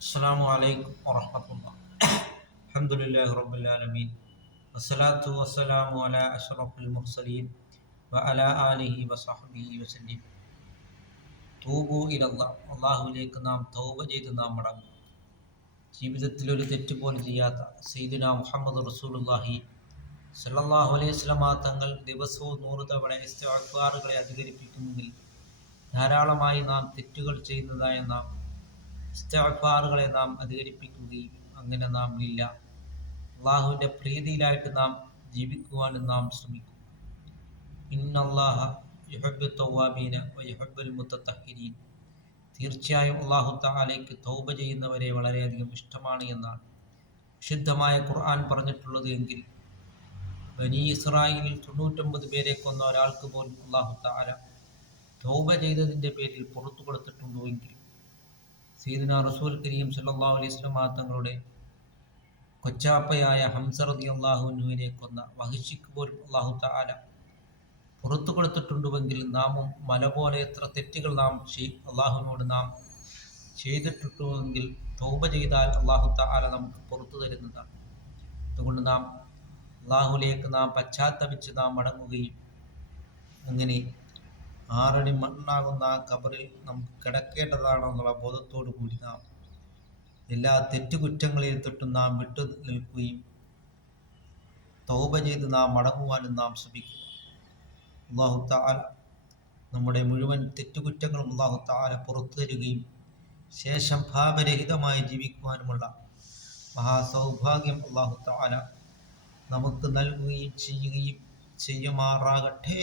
അസ്സലാമു അലൈക്കും വറഹ്മത്തുള്ളാഹി. അൽഹംദുലില്ലാഹി റബ്ബിൽ ആലമീൻ. വസ്സലാത്തു വസ്സലാമു അലാ അഷ്റഫിൽ മുർസലീൻ വഅലാ ആലിഹി വസഹ്ബിഹി വസല്ലം. തൂബു ഇലല്ലാഹ്. അല്ലാഹുവിലേക്ക് നാം തൗബ ചെയ്ത് നാം മടങ്ങും. ജീവിതത്തിൽ ഒരു തെറ്റ് പോലും ചെയ്യാത്ത സയ്യിദുനാ മുഹമ്മദ് റസൂലുള്ളാഹി സ്വല്ലല്ലാഹു അലൈഹി വസല്ലമ തങ്ങൾ ദിവസവും 100 തവണ ഇസ്തിഗ്ഫാറുകളെ അധികരിപ്പിക്കുമെങ്കിൽ ധാരാളമായി നാം തെറ്റുകൾ ചെയ്യുന്നതായ നാം ഇസ്തിഗ്ഫാറുകളെ നാം അധികരിപ്പിക്കുകയും അങ്ങനെ നാം അള്ളാഹുവിൻ്റെ പ്രീതിയിലായിട്ട് നാം ജീവിക്കുവാനും നാം ശ്രമിക്കും. ഇന്നല്ലാഹ യുഹിബ്ബു തവ്വാബീന വ യുഹിബ്ബുൽ മുത്തത്തഹിരീൻ. തീർച്ചയായും അള്ളാഹു തആലയ്ക്ക് തൗബ ചെയ്യുന്നവരെ വളരെയധികം ഇഷ്ടമാണ് എന്നാണ് വിശുദ്ധമായ ഖുർആൻ പറഞ്ഞിട്ടുള്ളത്. എങ്കിൽ ബനി ഇസ്രായേലിൽ 99 പേരെ കൊന്ന ഒരാൾക്ക് പോലും അള്ളാഹു തആല തൗബ ചെയ്തതിൻ്റെ പേരിൽ പുറത്തു കൊടുത്തിട്ടുണ്ടോ എങ്കിൽ സയ്യിദുനാ റസൂൽ കരീം സല്ലല്ലാഹു അലൈഹി വസല്ലം തങ്ങളുടെ കൊച്ചാപ്പയായ ഹംസ റളിയല്ലാഹു അൻഹുവിനെ കൊന്ന വഹിഷിക്ക് പോലും അള്ളാഹു തആല പുറത്തു കൊടുത്തിട്ടുണ്ടുവെങ്കിൽ നാമും മല പോലെ എത്ര തെറ്റുകൾ നാം അള്ളാഹുവിനോട് നാം ചെയ്തിട്ടുണ്ടെങ്കിൽ തൗബ ചെയ്താൽ അള്ളാഹു തആല നമുക്ക് പുറത്തു തരുന്നതാണ്. അതുകൊണ്ട് നാം അള്ളാഹുലേക്ക് നാം പശ്ചാത്തപിച്ച് നാം മടങ്ങുകയും അങ്ങനെ 6 അടി മണ്ണാകുന്ന ആ ഖബറിൽ നമുക്ക് കിടക്കേണ്ടതാണെന്നുള്ള ബോധത്തോടു കൂടി നാം എല്ലാ തെറ്റുകുറ്റങ്ങളിൽ തൊട്ടും നാം വിട്ടു നിൽക്കുകയും തൗബ ചെയ്ത് നാം മടങ്ങുവാനും നാം ശ്രമിക്കുക. അല്ലാഹു തആല നമ്മുടെ മുഴുവൻ തെറ്റുകുറ്റങ്ങളും അല്ലാഹു തആല പുറത്തു തരികയും ശേഷം പാപരഹിതമായി ജീവിക്കുവാനുമുള്ള മഹാസൗഭാഗ്യം അല്ലാഹു തആല നമുക്ക് നൽകുകയും ചെയ്യുമാറാകട്ടെ.